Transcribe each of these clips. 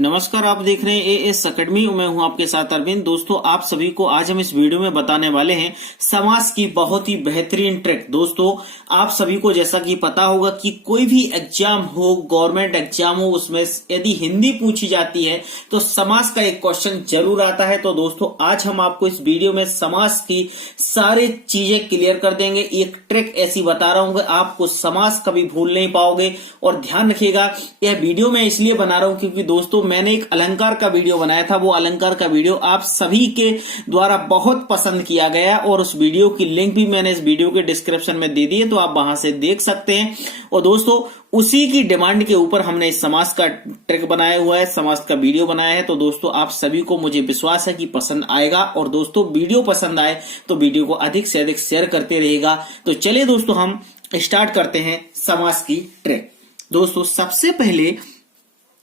नमस्कार, आप देख रहे हैं एएस अकेडमी। मैं हूं आपके साथ अरविंद। दोस्तों, आप सभी को आज हम इस वीडियो में बताने वाले हैं समास की बहुत ही बेहतरीन ट्रिक। दोस्तों, आप सभी को जैसा कि पता होगा कि कोई भी एग्जाम हो, गवर्नमेंट एग्जाम हो, उसमें यदि हिंदी पूछी जाती है तो समास का एक क्वेश्चन जरूर आता है। तो दोस्तों, आज हम आपको इस वीडियो में समास की सारी चीजें क्लियर कर देंगे। एक ट्रिक ऐसी बता रहा हूं कि आपको समास कभी भूल नहीं पाओगे। और ध्यान रखिएगा, यह वीडियो मैं इसलिए बना रहा हूं क्योंकि दोस्तों मैंने एक अलंकार का वीडियो बनाया था। वो अलंकार का वीडियो आप सभी के द्वारा बहुत पसंद किया गया और उस वीडियो की लिंक भी मैंने इस वीडियो के डिस्क्रिप्शन में दे दी है, तो आप वहां से देख सकते हैं। और दोस्तों, उसी की डिमांड के ऊपर हमने इस समास का ट्रिक बनाया हुआ है, समास का वीडियो बनाया है। तो दोस्तों, आप सभी को मुझे विश्वास है कि पसंद आएगा। और दोस्तों, वीडियो पसंद आए तो वीडियो को अधिक से अधिक शेयर करते रहेगा। तो चलिए दोस्तों, हम स्टार्ट करते हैं समास की ट्रिक। दोस्तों, सबसे पहले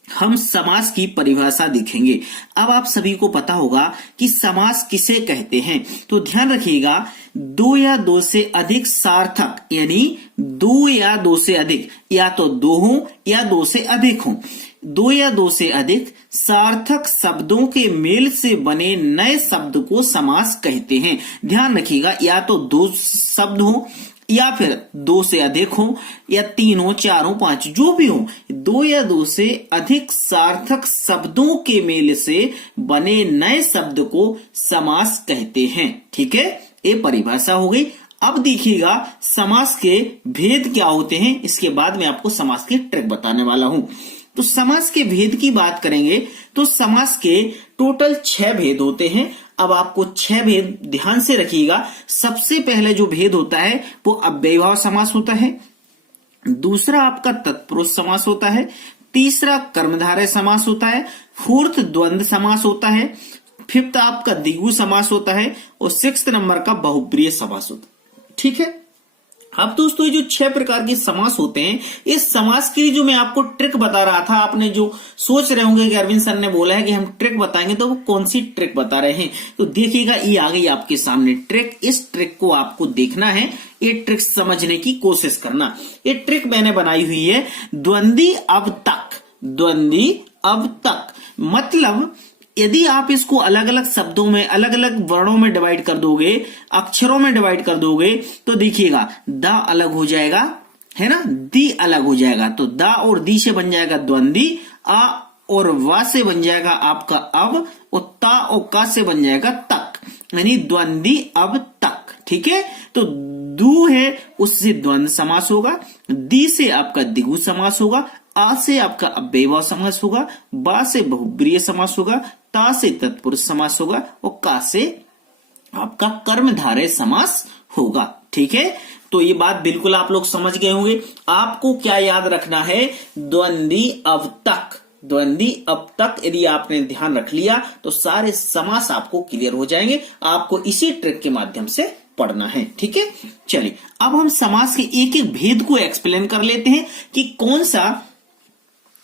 हम समास की परिभाषा देखेंगे। अब आप सभी को पता होगा कि समास किसे कहते हैं। तो ध्यान रखिएगा, दो या दो से अधिक सार्थक, यानी दो या दो से अधिक, या तो दो हो या दो से अधिक हो, दो या दो से अधिक सार्थक शब्दों के मेल से बने नए शब्द को समास कहते हैं। ध्यान रखिएगा, या तो दो शब्द हो या फिर दो से अधिक हो, या तीन हो, चार हो, पांच, जो भी हो, दो या दो से अधिक सार्थक शब्दों के मेल से बने नए शब्द को समास कहते हैं। ठीक है, ये परिभाषा हो गई। अब देखिएगा समास के भेद क्या होते हैं, इसके बाद मैं आपको समास की ट्रिक बताने वाला हूं। तो समास के भेद की बात करेंगे तो समास के टोटल 6 भेद होते हैं। अब आपको 6 भेद ध्यान से रखिएगा। सबसे पहले जो भेद होता है वो अव्ययीभाव समास होता है। दूसरा आपका तत्पुरुष समास होता है। तीसरा कर्मधारय समास होता है। फोर्थ द्वंद्व समास होता है। फिफ्थ आपका द्विगु समास होता है। और 6th नंबर का बहुब्रीहि समास होता है। ठीक है, अब दोस्तों, ये जो 6 प्रकार के समास होते हैं, इस समास की जो मैं आपको ट्रिक बता रहा था, आपने जो सोच रहे होंगे कि अरविंद सर ने बोला है कि हम ट्रिक बताएंगे, तो वो कौन सी ट्रिक बता रहे हैं। तो देखिएगा, ये आ गई आपके सामने ट्रिक। इस ट्रिक को आपको देखना है, ये ट्रिक समझने की कोशिश करना। ये ट्रिक मैंने बनाई हुई है द्वंद्वी अब तक। द्वंद्वी अब तक मतलब यदि आप इसको अलग अलग शब्दों में, अलग अलग वर्णों में डिवाइड कर दोगे, अक्षरों में डिवाइड कर दोगे, तो देखिएगा द अलग हो जाएगा, है ना, दी अलग हो जाएगा। तो द और दी से बन जाएगा द्वंद्वी, आ और वा से बन जाएगा आपका अब, और ता और का से बन जाएगा तक, यानी द्वंद्वी अब तक। ठीक है, तो दू है उससे द्वंद्व समास होगा, दी से आपका द्विगु समास होगा, आ से आपका अव्ययीभाव समास होगा, बा से बहुब्रीहि समास होगा, ता से तत्पुरुष समास होगा, और का से आपका कर्मधारय समास होगा। ठीक है, तो ये बात बिल्कुल आप लोग समझ गए होंगे। आपको क्या याद रखना है, द्वंद्वी अब तक। द्वंद्वी अब तक यदि आपने ध्यान रख लिया तो सारे समास आपको क्लियर हो जाएंगे। आपको इसी ट्रिक के माध्यम से पढ़ना है। ठीक है, चलिए अब हम समास के एक एक भेद को एक्सप्लेन कर लेते हैं कि कौन सा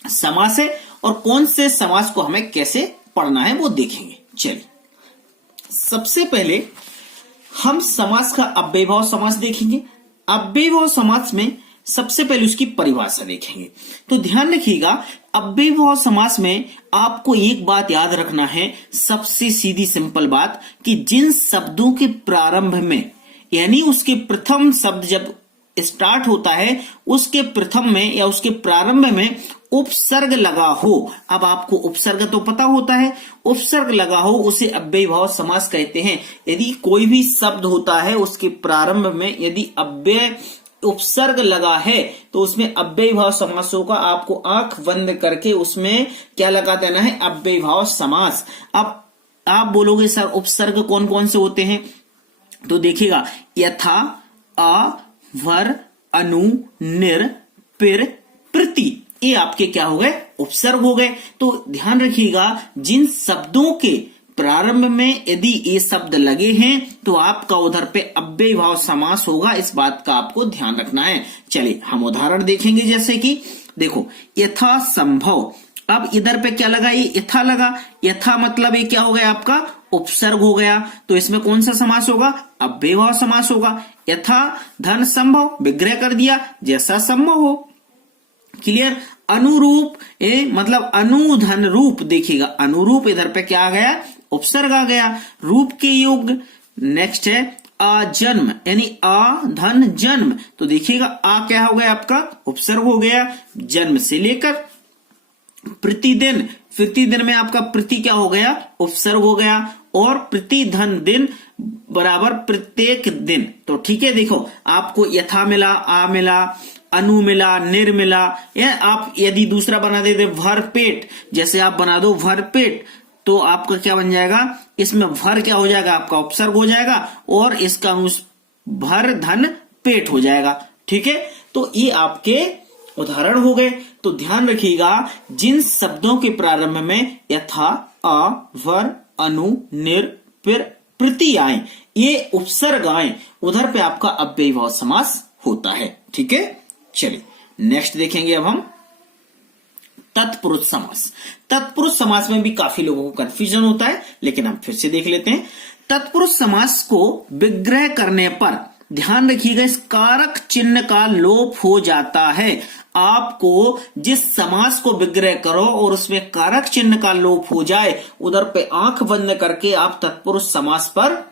समास है और कौन से समास को हमें कैसे पढ़ना है वो देखेंगे। चलिए, सबसे पहले हम समास का अव्ययीभाव समास देखेंगे। अव्ययीभाव समास में सबसे पहले उसकी परिभाषा देखेंगे। तो ध्यान रखिएगा, अव्ययीभाव समास में आपको एक बात याद रखना है, सबसे सीधी सिंपल बात, कि जिन शब्दों के प्रारंभ में, यानी उसके प्रथम शब्द जब स्टार्ट होता है, उसके प्रथम में या उसके प्रारंभ में उपसर्ग लगा हो। अब आपको उपसर्ग तो पता होता है, उपसर्ग लगा हो उसे अव्ययीभाव समास कहते हैं। यदि कोई भी शब्द होता है उसके प्रारंभ में यदि अव्यय उपसर्ग लगा है तो उसमें अव्ययीभाव समास होगा। आपको आंख बंद करके उसमें क्या लगा देना है, अव्ययीभाव समास। अब आप बोलोगे सर उपसर्ग कौन कौन से होते हैं, तो देखिएगा, यथा, अ, वर, अनु, निर, पिर, प्रति, ये आपके क्या हो गए, उपसर्ग हो गए। तो ध्यान रखिएगा, जिन शब्दों के प्रारंभ में यदि ये शब्द लगे हैं तो आपका उधर पे अव्ययीभाव समास होगा। इस बात का आपको ध्यान रखना है। चलिए हम उदाहरण देखेंगे, जैसे कि देखो, यथा संभव। अब इधर पे क्या लगा, ये यथा लगा। यथा मतलब ये क्या हो गया, आपका उपसर्ग हो गया। तो इसमें कौन सा समास होगा, अव्ययीभाव समास होगा। यथा धन संभव, विग्रह कर दिया, जैसा संभव हो। क्लियर। अनुरूप मतलब अनुधन रूप, देखिएगा अनुरूप इधर पे क्या आ गया, उपसर्ग आ गया, रूप के योग। नेक्स्ट है अजन्म यानी अधन जन्म, तो देखिएगा आ क्या हो गया आपका, उपसर्ग हो गया, जन्म से लेकर। प्रतिदिन, प्रतिदिन में आपका प्रति क्या हो गया, उपसर्ग हो गया, और प्रतिधन दिन बराबर प्रत्येक दिन। तो ठीक है, देखो आपको यथा मिला, आ मिला, अनु मिला, निर मिला, या आप यदि दूसरा बना देते भरपेट, जैसे आप बना दो भरपेट, तो आपका क्या बन जाएगा, इसमें भर क्या हो जाएगा, आपका उपसर्ग हो जाएगा, और इसका भर धन पेट हो जाएगा। ठीक है, तो ये आपके उदाहरण हो गए। तो ध्यान रखिएगा, जिन शब्दों के प्रारंभ में यथा, अ, वर, अनु, निर, फिर प्रति आए, ये उपसर्ग आए, उधर पे आपका अव्ययीभाव समास होता है। ठीक है, चलिए नेक्स्ट देखेंगे अब हम तत्पुरुष समास। तत्पुरुष समास में भी काफी लोगों को कंफ्यूजन होता है, लेकिन हम फिर से देख लेते हैं। तत्पुरुष समास को विग्रह करने पर ध्यान रखिएगा, इस कारक चिन्ह का लोप हो जाता है। आपको जिस समास को विग्रह करो और उसमें कारक चिन्ह का लोप हो जाए, उधर पे आंख बंद करके आप तत्पुरुष समास पर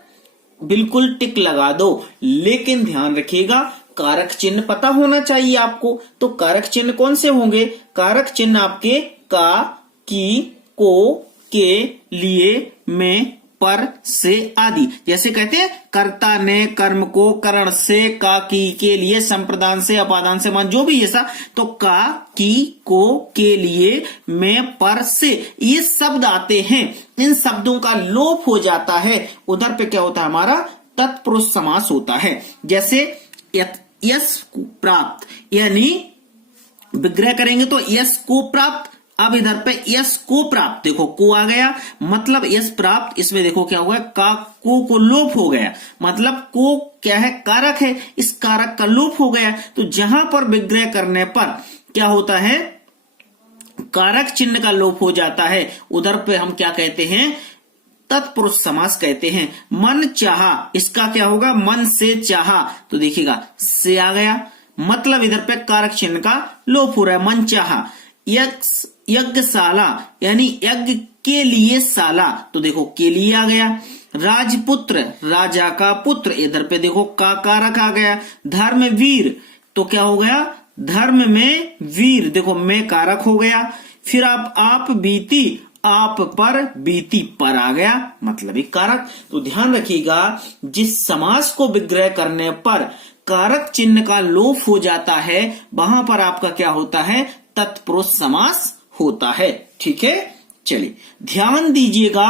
बिल्कुल टिक लगा दो। लेकिन ध्यान रखिएगा, कारक चिन्ह पता होना चाहिए आपको। तो कारक चिन्ह कौन से होंगे, कारक चिन्ह आपके का, की, को, के, लिए, में, पर, से आदि। जैसे कहते हैं कर्ता ने कर्म को करण से, का, की, के लिए, संप्रदान से, अपादान से, मान, जो भी ऐसा, तो का, की, को, के लिए, में, पर, से, ये शब्द आते हैं। इन शब्दों का लोप हो जाता है, उधर पे क्या होता है, हमारा तत्पुरुष समास होता है। जैसे यश प्राप्त, यानी विग्रह करेंगे तो यश को प्राप्त। अब इधर पे यश को प्राप्त, देखो को आ गया, मतलब यश प्राप्त, इसमें देखो क्या हुआ, का, को लोप हो गया, मतलब को क्या है, कारक है, इस कारक का लोप हो गया। तो जहां पर विग्रह करने पर क्या होता है, कारक चिन्ह का लोप हो जाता है, उधर पे हम क्या कहते हैं, तत्पुरुष समास कहते हैं। मन चाहा, इसका क्या होगा, मन से चाहा, तो देखिएगा से आ गया, मतलब इधर पे कारक चिन्ह का लोप हो रहा है, मन चाहा। यज्ञशाला यानी यज्ञ के लिए शाला, तो देखो के लिए आ गया। राजपुत्र, राजा का पुत्र, इधर पे देखो का कारक आ गया। धर्मवीर, तो क्या हो गया, धर्म में वीर, देखो में कारक हो गया। फिर आप बीती, आप पर बीती, पर आ गया, मतलब ही कारक। तो ध्यान रखिएगा, जिस समास को विग्रह करने पर कारक चिन्ह का लोप हो जाता है, वहां पर आपका क्या होता है, तत्पुरुष समास होता है। ठीक है, चलिए ध्यान दीजिएगा,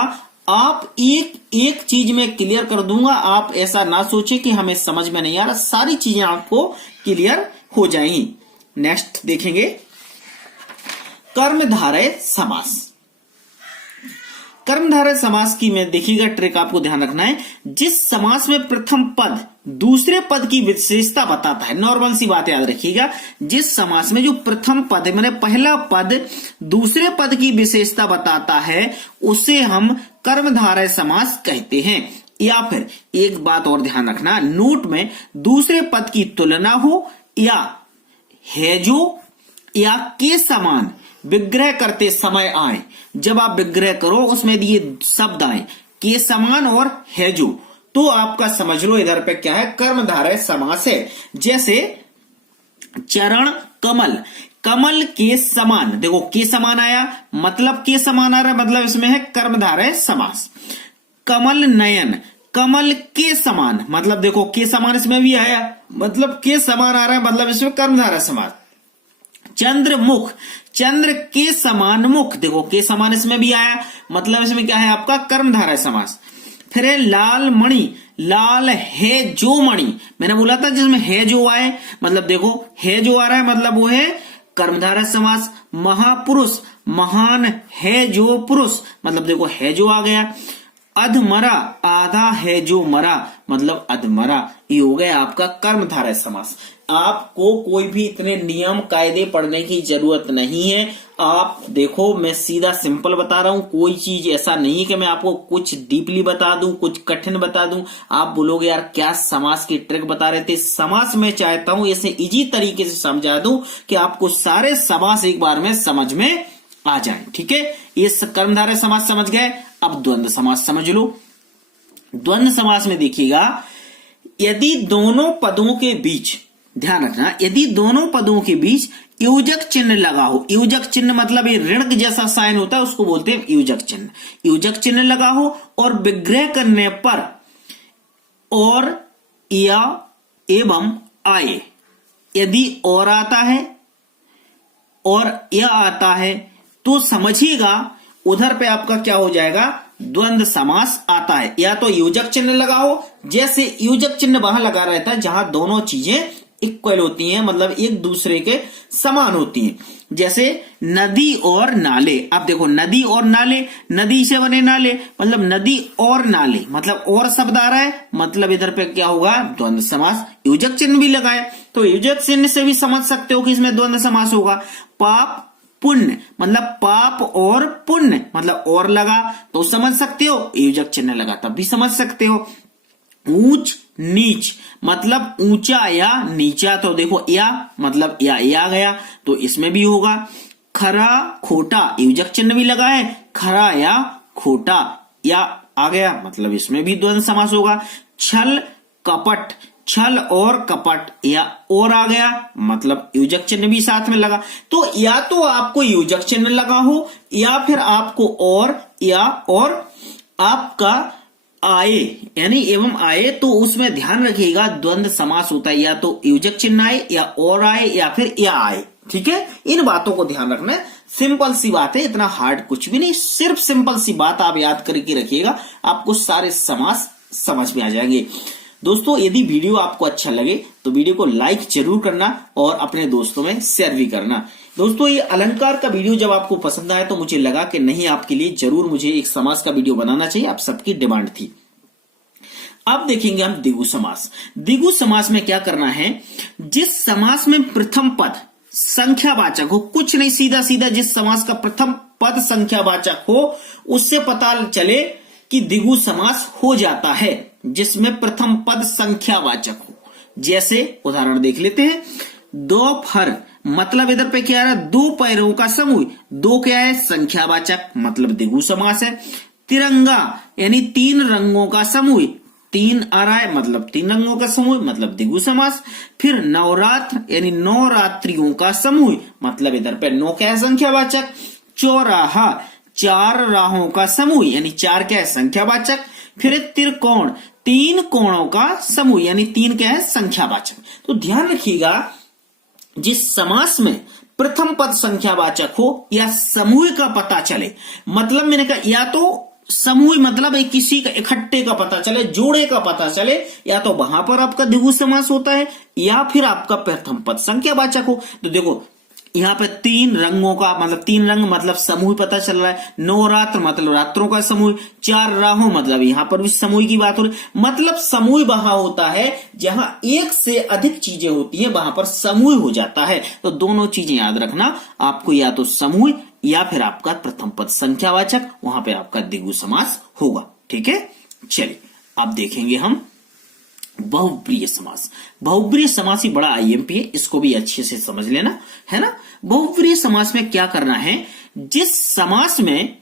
आप एक चीज में क्लियर कर दूंगा, आप ऐसा ना सोचे कि हमें समझ में नहीं आ रहा, सारी चीजें आपको क्लियर हो जाएंगी। नेक्स्ट देखेंगे कर्मधारय समास। कर्मधारय समास की में देखिएगा ट्रिक आपको ध्यान रखना है, जिस समास में प्रथम पद दूसरे पद की विशेषता बताता है, नॉर्मल सी बात याद रखिएगा, जिस समास में जो प्रथम पद है, मैंने पहला पद दूसरे पद की विशेषता बताता है, उसे हम कर्मधारय समास कहते हैं। या फिर एक बात और ध्यान रखना, नोट में दूसरे पद की तुलना हो या है जो या के समान विग्रह करते समय आए, जब आप विग्रह करो उसमें ये शब्द आए के समान और है जो, तो आपका समझ लो इधर पे क्या है, कर्मधारय समास है। जैसे चरण कमल, कमल के समान, देखो के समान आया, मतलब के समान आ रहा है, मतलब इसमें है कर्मधारय समास। कमल नयन, कमल के समान, मतलब देखो के समान इसमें भी आया, मतलब के समान आ रहा है, मतलब इसमें कर्मधारय समास। चंद्रमुख, चंद्र के समान मुख, देखो के समान इसमें भी आया, मतलब इसमें क्या है, आपका कर्मधारय समास। फिर है लाल मणि, लाल है जो मणि, मैंने बोला था जिसमें है जो आए, मतलब देखो है जो आ रहा है, मतलब वो है कर्मधारय समास। महापुरुष, महान है जो पुरुष, मतलब देखो है जो आ गया। अधमरा, आधा है जो मरा, मतलब अधमरा, ये हो गया आपका कर्मधारय समास। आपको कोई भी इतने नियम कायदे पढ़ने की जरूरत नहीं है। आप देखो, मैं सीधा सिंपल बता रहा हूं, कोई चीज ऐसा नहीं है कि मैं आपको कुछ डीपली बता दूं, कुछ कठिन बता दूं। आप बोलोगे यार क्या समास की ट्रिक बता रहे थे। समास मैं चाहता हूं ऐसे इजी तरीके से समझा दूं कि आपको सारे समास एक बार में समझ में आ जाए। ठीक है, ये कर्मधारय समास समझ गए। अब द्वंद्व समास समझ लो। द्वंद्व समास में देखिएगा, यदि दोनों पदों के बीच, ध्यान रखना, यदि दोनों पदों के बीच योजक चिन्ह लगा हो, योजक चिन्ह मतलब ये ऋण जैसा साइन होता है उसको बोलते हैं योजक चिन्ह, योजक चिन्ह लगा हो और विग्रह करने पर और या एवं आए, यदि और आता है और या आता है तो समझिएगा उधर पे आपका क्या हो जाएगा, द्वंद्व समास आता है। या तो योजक चिन्ह लगा हो, जैसे योजक चिन्ह वहां लगा रहता है जहां दोनों चीजें इक्वल होती हैं, मतलब एक दूसरे के समान होती हैं। जैसे नदी और नाले। अब देखो, नदी और नाले, नदी से बने नाले, मतलब नदी और नाले, मतलब और शब्द आ रहा है, मतलब इधर पे क्या होगा, द्वंद्व समास। योजक चिन्ह भी लगाए तो योजक चिन्ह से भी समझ सकते हो कि इसमें द्वंद्व समास होगा। पाप पुण्य, मतलब पाप और पुण्य, मतलब और लगा तो समझ सकते हो, योजक चिन्ह लगा तब भी समझ सकते हो। ऊंच नीच, मतलब ऊंचा या नीचा, तो देखो या मतलब या गया तो इसमें भी होगा। खरा खोटा, योजक चिन्ह भी लगा है, खरा या खोटा या आ गया, मतलब इसमें भी द्वंद्व समास होगा। छल कपट, छल और कपट या और आ गया, मतलब योजक चिन्ह भी साथ में लगा। तो या तो आपको योजक चिन्ह लगा हो या फिर आपको और या और आपका आए यानी एवं आए, तो उसमें ध्यान रखिएगा द्वंद्व समास होता है, या तो योजक चिन्ह आए या और आए या फिर या आए। ठीक है, इन बातों को ध्यान रखना है। सिंपल सी बात है, इतना हार्ड कुछ भी नहीं, सिर्फ सिंपल सी बात आप याद करके रखिएगा, आपको सारे समास समझ में आ जाएंगे। दोस्तों, यदि वीडियो आपको अच्छा लगे तो वीडियो को लाइक जरूर करना और अपने दोस्तों में शेयर भी करना। दोस्तों, ये अलंकार का वीडियो जब आपको पसंद आया तो मुझे लगा कि नहीं, आपके लिए जरूर मुझे एक समास का वीडियो बनाना चाहिए, आप सबकी डिमांड थी। अब देखेंगे हम द्विगु समास। द्विगु समास में क्या करना है, जिस समास में प्रथम पद संख्यावाचक हो, कुछ नहीं, सीधा सीधा जिस समास का प्रथम पद संख्यावाचक हो उससे पता चले कि द्विगु समास हो जाता है, जिसमें प्रथम पद संख्यावाचक हो। जैसे उदाहरण देख लेते हैं। दोपहर, मतलब इधर पे क्या आ रहा है, दो पैरों का समूह, दो क्या है, संख्यावाचक, मतलब द्विगु समास है। तिरंगा यानी तीन रंगों का समूह, तीन आ रहा है, मतलब तीन रंगों का समूह, मतलब द्विगु समास। फिर नवरात्र यानी नौ रात्रियों का समूह, मतलब इधर पे नौ क्या है, संख्यावाचक। चौराहा, चार राहों का समूह, यानी चार क्या है, संख्यावाचक। फिर त्रिकोण, तीन कोणों का समूह, यानी तीन क्या है, संख्यावाचक। तो ध्यान रखिएगा, जिस समास में प्रथम पद संख्यावाचक हो या समूह का पता चले, मतलब मैंने कहा या तो समूह मतलब एक किसी का इकट्ठे का पता चले, जोड़े का पता चले, या तो वहां पर आपका द्विगु समास होता है या फिर आपका प्रथम पद संख्यावाचक हो। तो देखो यहाँ पे तीन रंगों का मतलब तीन रंग मतलब समूह पता चल रहा है, नवरात्र मतलब रात्रों का समूह, चार राहों मतलब यहाँ पर भी समूह की बात हो रही, मतलब समूह वहां होता है जहां एक से अधिक चीजें होती हैं, वहां पर समूह हो जाता है। तो दोनों चीजें याद रखना, आपको या तो समूह या फिर आपका प्रथम पद संख्यावाचक, वहां पे आपका द्विगु समास होगा। ठीक है, चलिए अब देखेंगे हम बहुप्रिय समास। बहुप्रिय समास ही बड़ा आईएमपी है, इसको भी अच्छे से समझ लेना है ना। बहुप्रिय समास में क्या करना है, जिस समास में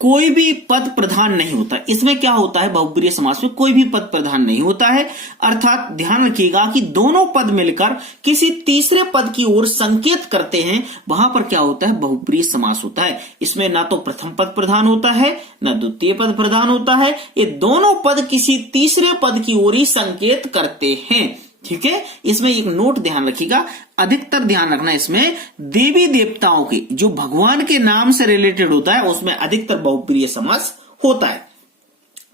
कोई भी पद प्रधान नहीं होता, इसमें क्या होता है, बहुप्रिय समास में कोई भी पद प्रधान नहीं होता है, अर्थात ध्यान रखिएगा कि दोनों पद मिलकर किसी तीसरे पद की ओर संकेत करते हैं, वहां पर क्या होता है, बहुप्रिय समास होता है। इसमें ना तो प्रथम पद प्रधान होता है ना द्वितीय पद प्रधान होता है, ये दोनों पद किसी तीसरे पद की ओर ही संकेत करते हैं। ठीक है, इसमें एक नोट ध्यान रखिएगा, अधिकतर ध्यान रखना, इसमें देवी देवताओं के जो भगवान के नाम से रिलेटेड होता है उसमें अधिकतर बहुप्रिय समास होता है,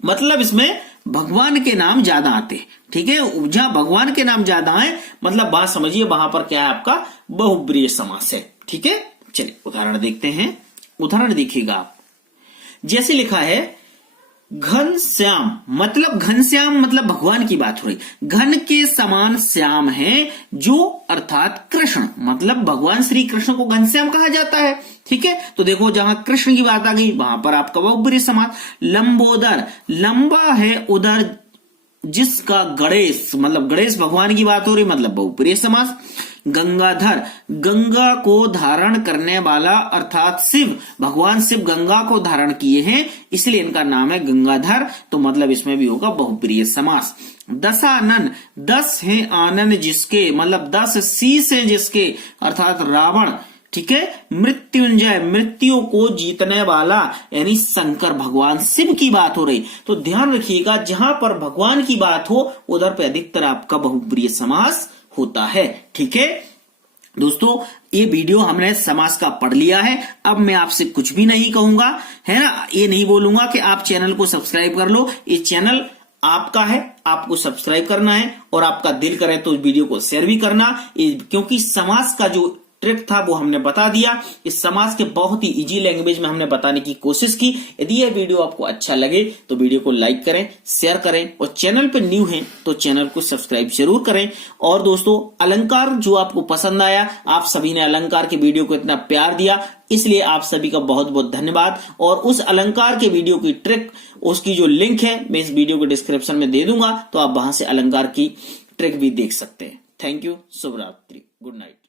मतलब इसमें भगवान के नाम ज्यादा आते हैं। ठीक है, जहां भगवान के नाम ज्यादा आए मतलब बात समझिए, वहां पर क्या है, आपका बहुप्रिय समास है। ठीक है, चलिए उदाहरण देखते हैं। उदाहरण देखिएगा आप, जैसे लिखा है घनश्याम मतलब भगवान की बात हो रही। घन के समान श्याम है जो, अर्थात कृष्ण, मतलब भगवान श्री कृष्ण को घनश्याम कहा जाता है। ठीक है, तो देखो जहां कृष्ण की बात आ गई वहां पर आपका बहुब्रीहि समास। लंबोदर, लंबा है उदर जिसका गणेश, मतलब गणेश भगवान की बात हो रही, मतलब बहुप्रिय समास। गंगाधर, गंगा को धारण करने वाला, अर्थात शिव, भगवान शिव गंगा को धारण किए हैं इसलिए इनका नाम है गंगाधर, तो मतलब इसमें भी होगा बहुप्रिय समास। दशानन, 10 है आनन जिसके, मतलब 10 शीश है जिसके, अर्थात रावण। ठीक है, मृत्युंजय, मृत्यु को जीतने वाला, यानी शंकर भगवान शिव की बात हो रही। तो ध्यान रखिएगा जहां पर भगवान की बात हो उधर पे अधिकतर आपका बहुप्रिय समास होता है। ठीक है दोस्तों, ये वीडियो हमने समास का पढ़ लिया है। अब मैं आपसे कुछ भी नहीं कहूंगा, है ना, ये नहीं बोलूंगा कि आप चैनल को सब्सक्राइब कर लो। ये चैनल आपका है, आपको सब्सक्राइब करना है और आपका दिल करे तो इस वीडियो को शेयर भी करना, क्योंकि समास का जो ट्रिक था वो हमने बता दिया। इस समास के बहुत ही इजी लैंग्वेज में हमने बताने की कोशिश की। यदि यह वीडियो आपको अच्छा लगे तो वीडियो को लाइक करें, शेयर करें और चैनल पर न्यू हैं तो चैनल को सब्सक्राइब जरूर करें। और दोस्तों, अलंकार जो आपको पसंद आया, आप सभी ने अलंकार के वीडियो को इतना प्यार दिया, इसलिए आप सभी का बहुत बहुत धन्यवाद। और उस अलंकार के वीडियो की ट्रिक, उसकी जो लिंक है मैं इस वीडियो के डिस्क्रिप्शन में दे दूंगा, तो आप वहां से अलंकार की ट्रिक भी देख सकते हैं। थैंक यू, शुभ रात्रि, गुड नाइट।